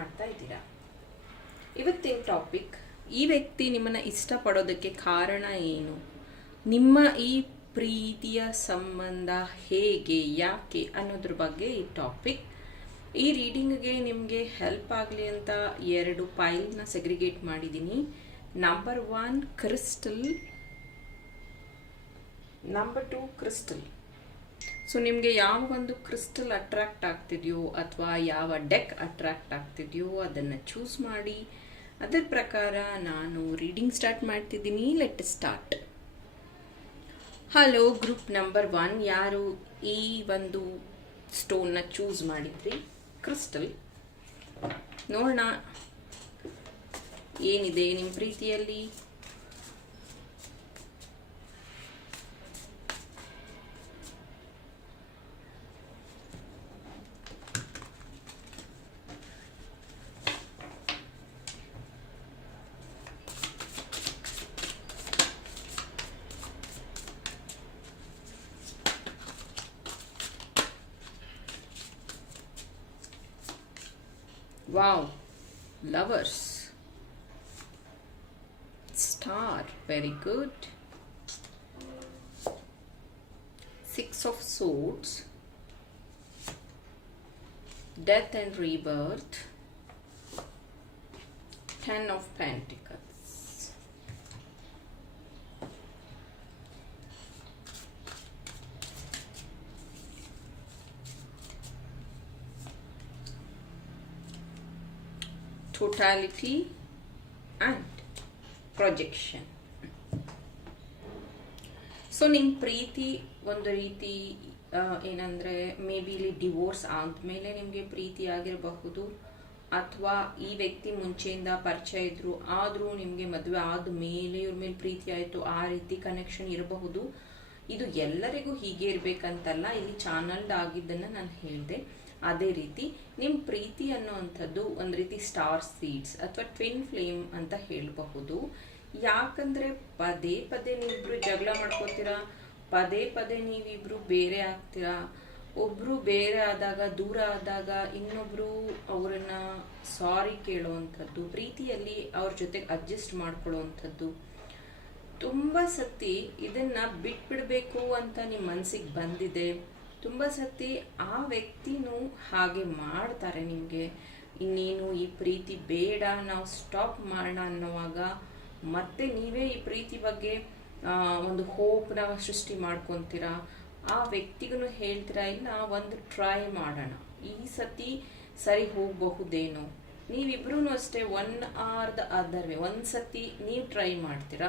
ಮಾಡ್ತಾ ಇದ್ದೀರಾ ಇವತ್ತಿನ ಟಾಪಿಕ್ ಈ ವ್ಯಕ್ತಿ ನಿಮ್ಮನ್ನು ಇಷ್ಟಪಡೋದಕ್ಕೆ ಕಾರಣ ಏನು ನಿಮ್ಮ ಈ ಪ್ರೀತಿಯ ಸಂಬಂಧ ಹೇಗೆ ಯಾಕೆ ಅನ್ನೋದ್ರ ಬಗ್ಗೆ ಈ ಟಾಪಿಕ್ ಈ ರೀಡಿಂಗ್ಗೆ ನಿಮಗೆ ಹೆಲ್ಪ್ ಆಗಲಿ ಅಂತ ಎರಡು ಪೈಲ್ನ ಸೆಗ್ರಿಗೇಟ್ ಮಾಡಿದ್ದೀನಿ number one crystal number two crystal so ನಿಮಗೆ ಯಾವ ಒಂದು ಕ್ರಿಸ್ಟಲ್ ಅಟ್ರಾಕ್ಟ್ ಆಗ್ತಿದೆಯೋ ಅಥವಾ ಯಾವ ಡೆಕ್ ಅಟ್ರಾಕ್ಟ್ ಆಗ್ತಿದೆಯೋ ಅದನ್ನು ಚೂಸ್ ಮಾಡಿ ಅದರ ಪ್ರಕಾರ ನಾನು ರೀಡಿಂಗ್ ಸ್ಟಾರ್ಟ್ ಮಾಡ್ತಿದ್ದೀನಿ let start hello group number one ಯಾರು ಈ ಒಂದು ಸ್ಟೋನ್ನ ಚೂಸ್ ಮಾಡಿದ್ರಿ ಕ್ರಿಸ್ಟಲ್ ನೋಡೋಣ ಏನಿದೆ ನಿಮ್ಮ ಪ್ರೀತಿಯಲ್ಲಿ Wow, lovers. Star, very good. Six of Swords. Death and Rebirth. Ten of Pentacles. totality and projection. So ನಿಮ್ಮ ಪ್ರೀತಿ ಒಂದು ರೀತಿ ಏನಂದರೆ ಮೇ ಬಿ ಇಲ್ಲಿ ಡಿವೋರ್ಸ್ ಆದ್ಮೇಲೆ ನಿಮಗೆ ಪ್ರೀತಿ ಆಗಿರಬಹುದು ಅಥವಾ ಈ ವ್ಯಕ್ತಿ ಮುಂಚೆಯಿಂದ ಪರಿಚಯ ಇದ್ರು ಆದರೂ ನಿಮಗೆ ಮದುವೆ ಆದ ಮೇಲೆ ಇವ್ರ ಮೇಲೆ ಪ್ರೀತಿ ಆಯಿತು ಆ ರೀತಿ ಕನೆಕ್ಷನ್ ಇರಬಹುದು ಇದು ಎಲ್ಲರಿಗೂ ಹೀಗೆ ಇರಬೇಕಂತಲ್ಲ ಇಲ್ಲಿ ಚಾನಲ್ಡ್ ಆಗಿದ್ದನ್ನು ನಾನು ಹೇಳಿದೆ ಅದೇ ರೀತಿ ನಿಮ್ಮ ಪ್ರೀತಿ ಅನ್ನುವಂಥದ್ದು ಒಂದು ರೀತಿ ಸ್ಟಾರ್ ಸೀಡ್ಸ್ ಅಥವಾ ಟ್ವಿನ್ ಫ್ಲೇಮ್ ಅಂತ ಹೇಳಬಹುದು ಯಾಕಂದರೆ ಪದೇ ಪದೇ ನೀವಿಬ್ರು ಜಗಳ ಮಾಡ್ಕೋತೀರಾ ಪದೇ ಪದೇ ನೀವಿಬ್ರು ಬೇರೆ ಆಗ್ತೀರಾ ಒಬ್ರು ಬೇರೆ ಆದಾಗ ದೂರ ಆದಾಗ ಇನ್ನೊಬ್ರು ಅವರನ್ನು ಸಾರಿ ಕೇಳುವಂಥದ್ದು ಪ್ರೀತಿಯಲ್ಲಿ ಅವ್ರ ಜೊತೆಗೆ ಅಡ್ಜಸ್ಟ್ ಮಾಡ್ಕೊಳ್ಳೋವಂಥದ್ದು ತುಂಬ ಸತಿ ಇದನ್ನ ಬಿಟ್ಬಿಡಬೇಕು ಅಂತ ನಿಮ್ಮ ಮನಸ್ಸಿಗೆ ಬಂದಿದೆ ತುಂಬ ಸತಿ ಆ ವ್ಯಕ್ತಿನೂ ಹಾಗೆ ಮಾಡ್ತಾರೆ ನಿಮಗೆ ಇನ್ನೇನು ಈ ಪ್ರೀತಿ ಬೇಡ ನಾವು ಸ್ಟಾಪ್ ಮಾಡೋಣ ಅನ್ನೋವಾಗ ಮತ್ತೆ ನೀವೇ ಈ ಪ್ರೀತಿ ಬಗ್ಗೆ ಒಂದು ಹೋಪ್ನ ಸೃಷ್ಟಿ ಮಾಡ್ಕೊತೀರಾ ಆ ವ್ಯಕ್ತಿಗೂ ಹೇಳ್ತೀರಾ ಇಲ್ಲ ಒಂದು ಟ್ರೈ ಮಾಡೋಣ ಈ ಸತಿ ಸರಿ ಹೋಗಬಹುದೇನೋ ನೀವಿಬ್ರು ಅಷ್ಟೇ ಒನ್ ಆರ್ ದ ಅದರ್ ಒಂದು ಸತಿ ನೀವು ಟ್ರೈ ಮಾಡ್ತೀರಾ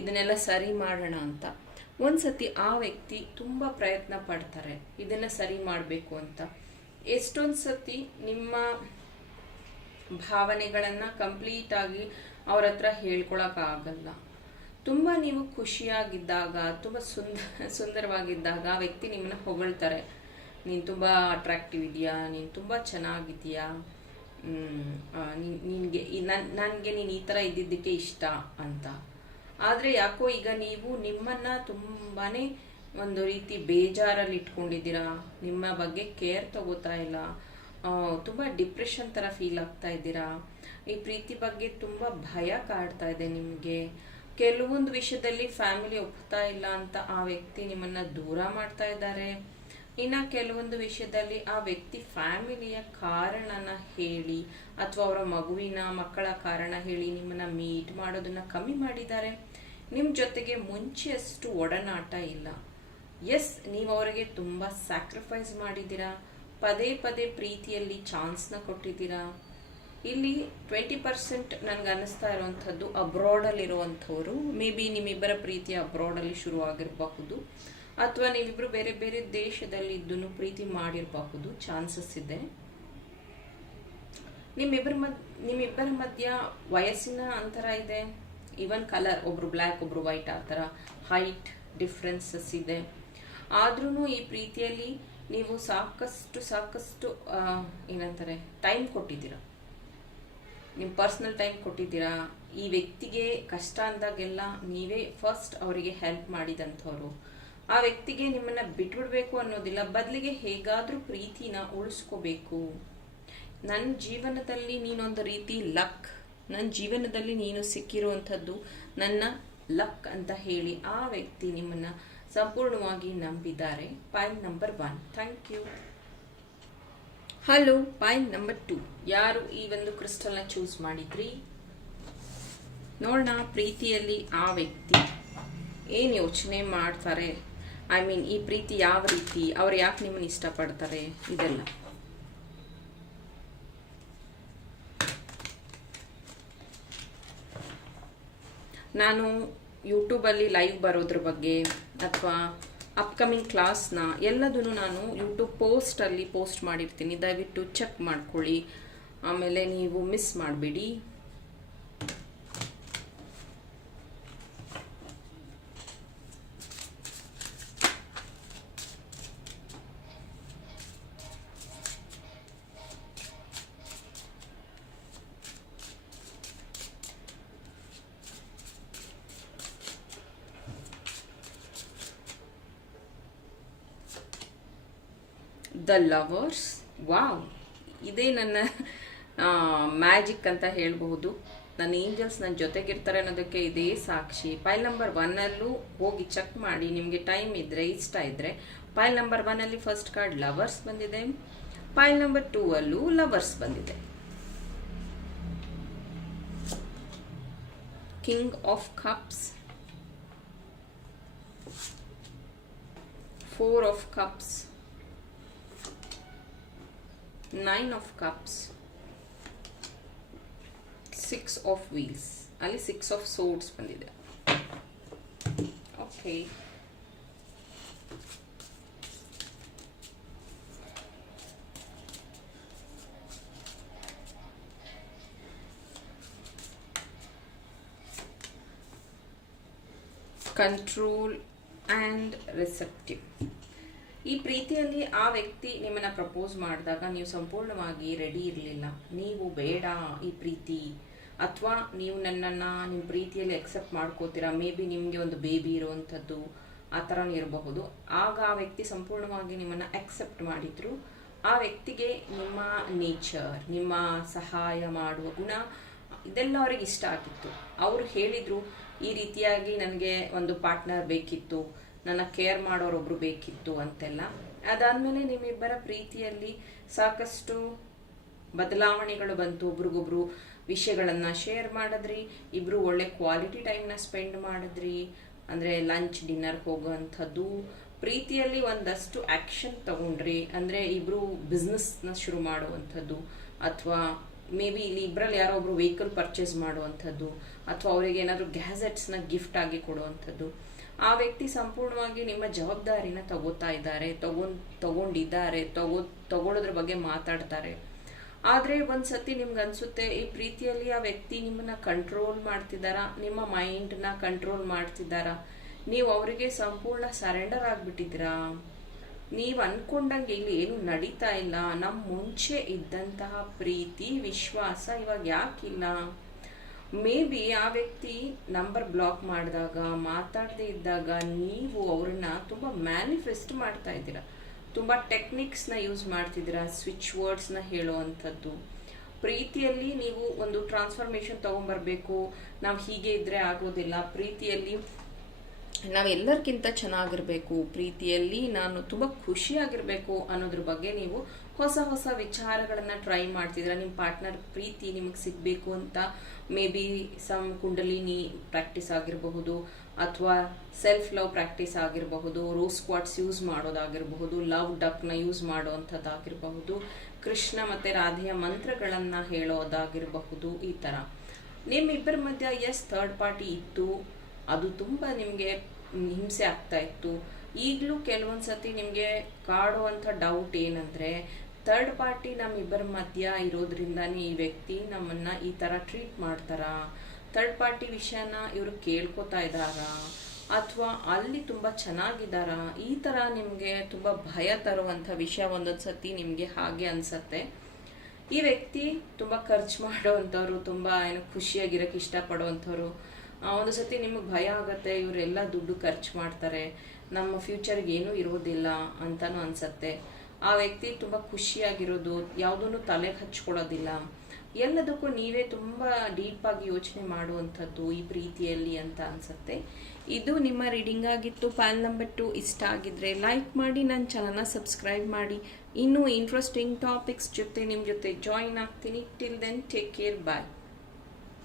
ಇದನ್ನೆಲ್ಲ ಸರಿ ಮಾಡೋಣ ಅಂತ ಒಂದ್ಸತಿ ಆ ವ್ಯಕ್ತಿ ತುಂಬ ಪ್ರಯತ್ನ ಪಡ್ತಾರೆ ಇದನ್ನ ಸರಿ ಮಾಡಬೇಕು ಅಂತ ಎಷ್ಟೊಂದ್ಸತಿ ಸತಿ ನಿಮ್ಮ ಭಾವನೆಗಳನ್ನು ಆಗಿ ಅವ್ರ ಹತ್ರ ಹೇಳ್ಕೊಳಕಾಗಲ್ಲ ತುಂಬ ನೀವು ಖುಷಿಯಾಗಿದ್ದಾಗ ತುಂಬ ಸುಂದರ ಸುಂದರವಾಗಿದ್ದಾಗ ಆ ವ್ಯಕ್ತಿ ನಿಮ್ಮನ್ನ ಹೊಗಳ್ತಾರೆ ನೀನು ತುಂಬ ಅಟ್ರಾಕ್ಟಿವ್ ಇದೆಯಾ ನೀನು ತುಂಬ ಚೆನ್ನಾಗಿದೆಯಾ ನಿನಗೆ ನನಗೆ ನೀನು ಈ ಥರ ಇದ್ದಿದ್ದಕ್ಕೆ ಇಷ್ಟ ಅಂತ ಆದರೆ ಯಾಕೋ ಈಗ ನೀವು ನಿಮ್ಮನ್ನ ತುಂಬಾನೇ ಒಂದು ರೀತಿ ಬೇಜಾರಲ್ಲಿ ಇಟ್ಕೊಂಡಿದ್ದೀರಾ ನಿಮ್ಮ ಬಗ್ಗೆ ಕೇರ್ ತಗೋತಾ ಇಲ್ಲ ತುಂಬ ಡಿಪ್ರೆಷನ್ ಥರ ಫೀಲ್ ಆಗ್ತಾ ಇದ್ದೀರಾ ಈ ಪ್ರೀತಿ ಬಗ್ಗೆ ತುಂಬ ಭಯ ಕಾಡ್ತಾ ಇದೆ ನಿಮಗೆ ಕೆಲವೊಂದು ವಿಷಯದಲ್ಲಿ ಫ್ಯಾಮಿಲಿ ಒಪ್ತಾ ಇಲ್ಲ ಅಂತ ಆ ವ್ಯಕ್ತಿ ನಿಮ್ಮನ್ನು ದೂರ ಮಾಡ್ತಾ ಇದ್ದಾರೆ ಇನ್ನು ಕೆಲವೊಂದು ವಿಷಯದಲ್ಲಿ ಆ ವ್ಯಕ್ತಿ ಫ್ಯಾಮಿಲಿಯ ಕಾರಣನ ಹೇಳಿ ಅಥವಾ ಅವರ ಮಗುವಿನ ಮಕ್ಕಳ ಕಾರಣ ಹೇಳಿ ನಿಮ್ಮನ್ನ ಮೀಟ್ ಮಾಡೋದನ್ನ ಕಮ್ಮಿ ಮಾಡಿದ್ದಾರೆ ನಿಮ್ಮ ಜೊತೆಗೆ ಮುಂಚೆಯಷ್ಟು ಒಡನಾಟ ಇಲ್ಲ ಎಸ್ ನೀವು ಅವರಿಗೆ ತುಂಬ ಸ್ಯಾಕ್ರಿಫೈಸ್ ಮಾಡಿದ್ದೀರಾ ಪದೇ ಪದೇ ಪ್ರೀತಿಯಲ್ಲಿ ಚಾನ್ಸ್ನ ಕೊಟ್ಟಿದ್ದೀರಾ ಇಲ್ಲಿ ಟ್ವೆಂಟಿ ಪರ್ಸೆಂಟ್ ನನಗೆ ಅನ್ನಿಸ್ತಾ ಇರುವಂಥದ್ದು ಅಬ್ರಾಡಲ್ಲಿರುವಂಥವ್ರು ಮೇ ಬಿ ನಿಮ್ಮಿಬ್ಬರ ಪ್ರೀತಿ ಅಬ್ರಾಡಲ್ಲಿ ಶುರುವಾಗಿರಬಹುದು ಅಥವಾ ನೀವಿಬ್ರು ಬೇರೆ ಬೇರೆ ದೇಶದಲ್ಲಿ ಇದ್ದು ಪ್ರೀತಿ ಮಾಡಿರಬಹುದು ಚಾನ್ಸಸ್ ಇದೆ ನಿಮ್ಮಿಬ್ಬರ ಮದ್ ನಿಮ್ಮಿಬ್ಬರ ಮಧ್ಯ ವಯಸ್ಸಿನ ಅಂತರ ಇದೆ ಈವನ್ ಕಲರ್ ಒಬ್ರು ಬ್ಲ್ಯಾಕ್ ಒಬ್ರು ವೈಟ್ ಆ ಥರ ಹೈಟ್ ಡಿಫ್ರೆನ್ಸಸ್ ಇದೆ ಆದ್ರೂ ಈ ಪ್ರೀತಿಯಲ್ಲಿ ನೀವು ಸಾಕಷ್ಟು ಸಾಕಷ್ಟು ಏನಂತಾರೆ ಟೈಮ್ ಕೊಟ್ಟಿದ್ದೀರಾ ನಿಮ್ಮ ಪರ್ಸ್ನಲ್ ಟೈಮ್ ಕೊಟ್ಟಿದ್ದೀರಾ ಈ ವ್ಯಕ್ತಿಗೆ ಕಷ್ಟ ಅಂದಾಗೆಲ್ಲ ನೀವೇ ಫಸ್ಟ್ ಅವರಿಗೆ ಹೆಲ್ಪ್ ಮಾಡಿದಂಥವ್ರು ಆ ವ್ಯಕ್ತಿಗೆ ನಿಮ್ಮನ್ನು ಬಿಟ್ಬಿಡ್ಬೇಕು ಅನ್ನೋದಿಲ್ಲ ಬದಲಿಗೆ ಹೇಗಾದರೂ ಪ್ರೀತಿನ ಉಳಿಸ್ಕೋಬೇಕು ನನ್ನ ಜೀವನದಲ್ಲಿ ನೀನೊಂದು ರೀತಿ ಲಕ್ ನನ್ನ ಜೀವನದಲ್ಲಿ ನೀನು ಸಿಕ್ಕಿರುವಂಥದ್ದು ನನ್ನ ಲಕ್ ಅಂತ ಹೇಳಿ ಆ ವ್ಯಕ್ತಿ ನಿಮ್ಮನ್ನ ಸಂಪೂರ್ಣವಾಗಿ ನಂಬಿದ್ದಾರೆ point number one thank you hello point number two ಯಾರು ಈ ಒಂದು ಕ್ರಿಸ್ಟಲ್ನ ಚೂಸ್ ಮಾಡಿದ್ರಿ ನೋಡೋಣ ಪ್ರೀತಿಯಲ್ಲಿ ಆ ವ್ಯಕ್ತಿ ಏನು ಯೋಚನೆ ಮಾಡ್ತಾರೆ ಐ ಮೀನ್ ಈ ಪ್ರೀತಿ ಯಾವ ರೀತಿ ಅವ್ರು ಯಾಕೆ ನಿಮ್ಮನ್ನು ಇಷ್ಟಪಡ್ತಾರೆ ಇದೆಲ್ಲ ನಾನು ಯೂಟ್ಯೂಬಲ್ಲಿ ಲೈವ್ ಬರೋದ್ರ ಬಗ್ಗೆ ಅಥವಾ ಅಪ್ಕಮಿಂಗ್ ಕ್ಲಾಸ್ನ ಎಲ್ಲದನ್ನು ನಾನು ಯೂಟ್ಯೂಬ್ ಪೋಸ್ಟಲ್ಲಿ ಪೋಸ್ಟ್ ಮಾಡಿರ್ತೀನಿ ದಯವಿಟ್ಟು ಚೆಕ್ ಮಾಡ್ಕೊಳ್ಳಿ ಆಮೇಲೆ ನೀವು ಮಿಸ್ ಮಾಡಬೇಡಿ ದ ಲವರ್ಸ್ ವಾವ್ ಇದೇ ನನ್ನ ಮ್ಯಾಜಿಕ್ ಅಂತ ಹೇಳಬಹುದು ನನ್ನ ಏಂಜಲ್ಸ್ ನನ್ನ ಜೊತೆಗಿರ್ತಾರೆ ಅನ್ನೋದಕ್ಕೆ ಇದೇ ಸಾಕ್ಷಿ ಫೈಲ್ ನಂಬರ್ ಒನ್ನಲ್ಲೂ ಹೋಗಿ ಚೆಕ್ ಮಾಡಿ ನಿಮಗೆ ಟೈಮ್ ಇದ್ದರೆ ಇಷ್ಟ ಇದ್ದರೆ ಫೈಲ್ ನಂಬರ್ ಒನ್ನಲ್ಲಿ ಫಸ್ಟ್ ಕಾರ್ಡ್ ಲವರ್ಸ್ ಬಂದಿದೆ ಫೈಲ್ ನಂಬರ್ ಟೂ ಅಲ್ಲೂ ಲವರ್ಸ್ ಬಂದಿದೆ king of cups four of cups nine of cups six of wheels ಅಲ್ಲಿ ಸಿಕ್ಸ್ ಆಫ್ ಸೋಟ್ಸ್ ಬಂದಿದೆ ಓಕೆ control and receptive ಈ ಪ್ರೀತಿಯಲ್ಲಿ ಆ ವ್ಯಕ್ತಿ ನಿಮ್ಮನ್ನ ಪ್ರಪೋಸ್ ಮಾಡಿದಾಗ ನೀವು ಸಂಪೂರ್ಣವಾಗಿ ರೆಡಿ ಇರಲಿಲ್ಲ ನೀವು ಬೇಡ ಈ ಪ್ರೀತಿ ಅಥವಾ ನೀವು ನನ್ನನ್ನು ನಿಮ್ಮ ಪ್ರೀತಿಯಲ್ಲಿ ಎಕ್ಸೆಪ್ಟ್ ಮಾಡ್ಕೋತೀರಾ ಮೇ ಬಿ ನಿಮಗೆ ಒಂದು ಬೇಬಿ ಇರುವಂಥದ್ದು ಆ ಥರ ಇರಬಹುದು ಆಗ ಆ ವ್ಯಕ್ತಿ ಸಂಪೂರ್ಣವಾಗಿ ನಿಮ್ಮನ್ನು ಎಕ್ಸೆಪ್ಟ್ ಮಾಡಿದ್ರು ಆ ವ್ಯಕ್ತಿಗೆ ನಿಮ್ಮ ನೇಚರ್ ನಿಮ್ಮ ಸಹಾಯ ಮಾಡುವ ಗುಣ ಇದೆಲ್ಲ ಅವ್ರಿಗೆ ಇಷ್ಟ ಆಗಿತ್ತು ಅವರು ಹೇಳಿದರು ಈ ರೀತಿಯಾಗಿ ನನಗೆ ಒಂದು ಪಾರ್ಟ್ನರ್ ಬೇಕಿತ್ತು ನನ್ನ ಕೇರ್ ಮಾಡೋರೊಬ್ರು ಬೇಕಿತ್ತು ಅಂತೆಲ್ಲ ಅದಾದಮೇಲೆ ನಿಮ್ಮಿಬ್ಬರ ಪ್ರೀತಿಯಲ್ಲಿ ಸಾಕಷ್ಟು ಬದಲಾವಣೆಗಳು ಬಂತು ಒಬ್ರಿಗೊಬ್ರು ವಿಷಯಗಳನ್ನು ಶೇರ್ ಮಾಡಿದ್ರಿ ಇಬ್ಬರು ಒಳ್ಳೆ ಕ್ವಾಲಿಟಿ ಟೈಮ್ನ ಸ್ಪೆಂಡ್ ಮಾಡಿದ್ರಿ ಅಂದರೆ ಲಂಚ್ ಡಿನ್ನರ್ ಹೋಗುವಂಥದ್ದು ಪ್ರೀತಿಯಲ್ಲಿ ಒಂದಷ್ಟು ಆ್ಯಕ್ಷನ್ ತಗೊಂಡ್ರಿ ಅಂದರೆ ಇಬ್ಬರು ಬಿಸ್ನೆಸ್ನ ಶುರು ಮಾಡುವಂಥದ್ದು ಅಥವಾ ಮೇ ಬಿ ಇಲ್ಲಿ ಇಬ್ಬರಲ್ಲಿ ಯಾರೋ ಒಬ್ರು ವೆಹಿಕಲ್ ಪರ್ಚೇಸ್ ಮಾಡುವಂಥದ್ದು ಅಥವಾ ಅವರಿಗೆ ಏನಾದರೂ ನ ಗಿಫ್ಟ್ ಆಗಿ ಕೊಡುವಂಥದ್ದು ಆ ವ್ಯಕ್ತಿ ಸಂಪೂರ್ಣವಾಗಿ ನಿಮ್ಮ ಜವಾಬ್ದಾರಿನ ತಗೋತಾ ಇದ್ದಾರೆ ತಗೊಂಡ್ ತಗೊಂಡಿದ್ದಾರೆ ತಗೋ ತಗೊಳ್ಳೋದ್ರ ಬಗ್ಗೆ ಮಾತಾಡ್ತಾರೆ ಆದರೆ ಒಂದು ಸತಿ ನಿಮ್ಗೆ ಅನಿಸುತ್ತೆ ಈ ಪ್ರೀತಿಯಲ್ಲಿ ಆ ವ್ಯಕ್ತಿ ನಿಮ್ಮನ್ನ ಕಂಟ್ರೋಲ್ ಮಾಡ್ತಿದ್ದಾರಾ ನಿಮ್ಮ ಮೈಂಡ್ನ ಕಂಟ್ರೋಲ್ ಮಾಡ್ತಿದ್ದಾರಾ ನೀವು ಅವರಿಗೆ ಸಂಪೂರ್ಣ ಸರೆಂಡರ್ ಆಗಿಬಿಟ್ಟಿದ್ದೀರಾ ನೀವು ಅನ್ಕೊಂಡಂಗೆ ಇಲ್ಲಿ ಏನು ನಡೀತಾ ಇಲ್ಲ ನಮ್ಮ ಮುಂಚೆ ಇದ್ದಂತಹ ಪ್ರೀತಿ ವಿಶ್ವಾಸ ಇವಾಗ ಯಾಕಿಲ್ಲ ಮೇ ಬಿ ಆ ವ್ಯಕ್ತಿ ನಂಬರ್ ಬ್ಲಾಕ್ ಮಾಡಿದಾಗ ಮಾತಾಡದೆ ಇದ್ದಾಗ ನೀವು ಅವ್ರನ್ನ ತುಂಬ ಮ್ಯಾನಿಫೆಸ್ಟ್ ಮಾಡ್ತಾ ಇದ್ದೀರಾ ತುಂಬ ಟೆಕ್ನಿಕ್ಸ್ನ ಯೂಸ್ ಮಾಡ್ತಿದ್ದೀರಾ ಸ್ವಿಚ್ ನ ಹೇಳುವಂಥದ್ದು ಪ್ರೀತಿಯಲ್ಲಿ ನೀವು ಒಂದು ಟ್ರಾನ್ಸ್ಫಾರ್ಮೇಷನ್ ತಗೊಂಡ್ಬರ್ಬೇಕು ನಾವು ಹೀಗೆ ಇದ್ರೆ ಆಗೋದಿಲ್ಲ ಪ್ರೀತಿಯಲ್ಲಿ ನಾವೆಲ್ಲರಿಗಿಂತ ಚೆನ್ನಾಗಿರಬೇಕು ಪ್ರೀತಿಯಲ್ಲಿ ನಾನು ತುಂಬ ಖುಷಿಯಾಗಿರಬೇಕು ಅನ್ನೋದ್ರ ಬಗ್ಗೆ ನೀವು ಹೊಸ ಹೊಸ ವಿಚಾರಗಳನ್ನು ಟ್ರೈ ಮಾಡ್ತಿದ್ರ ನಿಮ್ಮ ಪಾರ್ಟ್ನರ್ ಪ್ರೀತಿ ನಿಮಗೆ ಸಿಗಬೇಕು ಅಂತ may be some kundalini practice ಆಗಿರಬಹುದು ಅಥವಾ ಸೆಲ್ಫ್ ಲವ್ ಪ್ರಾಕ್ಟೀಸ್ ಆಗಿರಬಹುದು ರೋಸ್ ಕ್ವಾಟ್ಸ್ ಯೂಸ್ ಮಾಡೋದಾಗಿರಬಹುದು ಲವ್ ಡಕ್ನ ಯೂಸ್ ಮಾಡುವಂಥದ್ದಾಗಿರಬಹುದು ಕೃಷ್ಣ ಮತ್ತು ರಾಧೆಯ ಮಂತ್ರಗಳನ್ನು ಹೇಳೋದಾಗಿರಬಹುದು ಈ ಥರ ನಿಮ್ಮಿಬ್ಬರ ಮಧ್ಯ ಎಸ್ ಥರ್ಡ್ ಪಾರ್ಟಿ ಇತ್ತು ಅದು ತುಂಬ ನಿಮಗೆ ಹಿಂಸೆ ಆಗ್ತಾ ಇತ್ತು ಈಗಲೂ ಕೆಲವೊಂದು ಸತಿ ನಿಮಗೆ ಕಾಡುವಂಥ ಡೌಟ್ ಏನಂದರೆ ಥರ್ಡ್ ಪಾರ್ಟಿ ನಮ್ಮಿಬ್ಬರ ಮಧ್ಯ ಇರೋದ್ರಿಂದಾನೇ ಈ ವ್ಯಕ್ತಿ ನಮ್ಮನ್ನ ಈ ಥರ ಟ್ರೀಟ್ ಮಾಡ್ತಾರಾ ಥರ್ಡ್ ಪಾರ್ಟಿ ವಿಷಯನ ಇವರು ಕೇಳ್ಕೊತಾ ಇದ್ದಾರಾ ಅಥವಾ ಅಲ್ಲಿ ತುಂಬ ಚೆನ್ನಾಗಿದ್ದಾರಾ ಈ ಥರ ನಿಮಗೆ ತುಂಬ ಭಯ ತರುವಂಥ ವಿಷಯ ಒಂದೊಂದು ಸತಿ ನಿಮಗೆ ಹಾಗೆ ಅನಿಸತ್ತೆ ಈ ವ್ಯಕ್ತಿ ತುಂಬ ಖರ್ಚು ಮಾಡೋವಂಥವ್ರು ತುಂಬ ಏನು ಖುಷಿಯಾಗಿರೋಕ್ಕೆ ಇಷ್ಟಪಡೋವಂಥವ್ರು ಒಂದು ಸತಿ ನಿಮಗೆ ಭಯ ಆಗುತ್ತೆ ಇವರೆಲ್ಲ ದುಡ್ಡು ಖರ್ಚು ಮಾಡ್ತಾರೆ ನಮ್ಮ ಫ್ಯೂಚರ್ಗೆ ಏನೂ ಇರೋದಿಲ್ಲ ಅಂತಲೂ ಅನ್ಸತ್ತೆ ಆ ವ್ಯಕ್ತಿ ತುಂಬ ಖುಷಿಯಾಗಿರೋದು ಯಾವುದನ್ನು ತಲೆಗೆ ಹಚ್ಕೊಳ್ಳೋದಿಲ್ಲ ಎಲ್ಲದಕ್ಕೂ ನೀವೇ ತುಂಬ ಆಗಿ ಯೋಚನೆ ಮಾಡುವಂಥದ್ದು ಈ ಪ್ರೀತಿಯಲ್ಲಿ ಅಂತ ಅನಿಸುತ್ತೆ ಇದು ನಿಮ್ಮ ರೀಡಿಂಗ್ ಆಗಿತ್ತು ಫ್ಯಾನ್ ನಂಬರ್ ಟು ಇಷ್ಟ ಆಗಿದ್ರೆ ಲೈಕ್ ಮಾಡಿ ನನ್ನ ಚಾನಲ್ನ ಸಬ್ಸ್ಕ್ರೈಬ್ ಮಾಡಿ ಇನ್ನೂ ಇಂಟ್ರೆಸ್ಟಿಂಗ್ ಟಾಪಿಕ್ಸ್ ಜೊತೆ ನಿಮ್ಮ ಜೊತೆ ಜಾಯಿನ್ ಆಗ್ತೀನಿ till then take care bye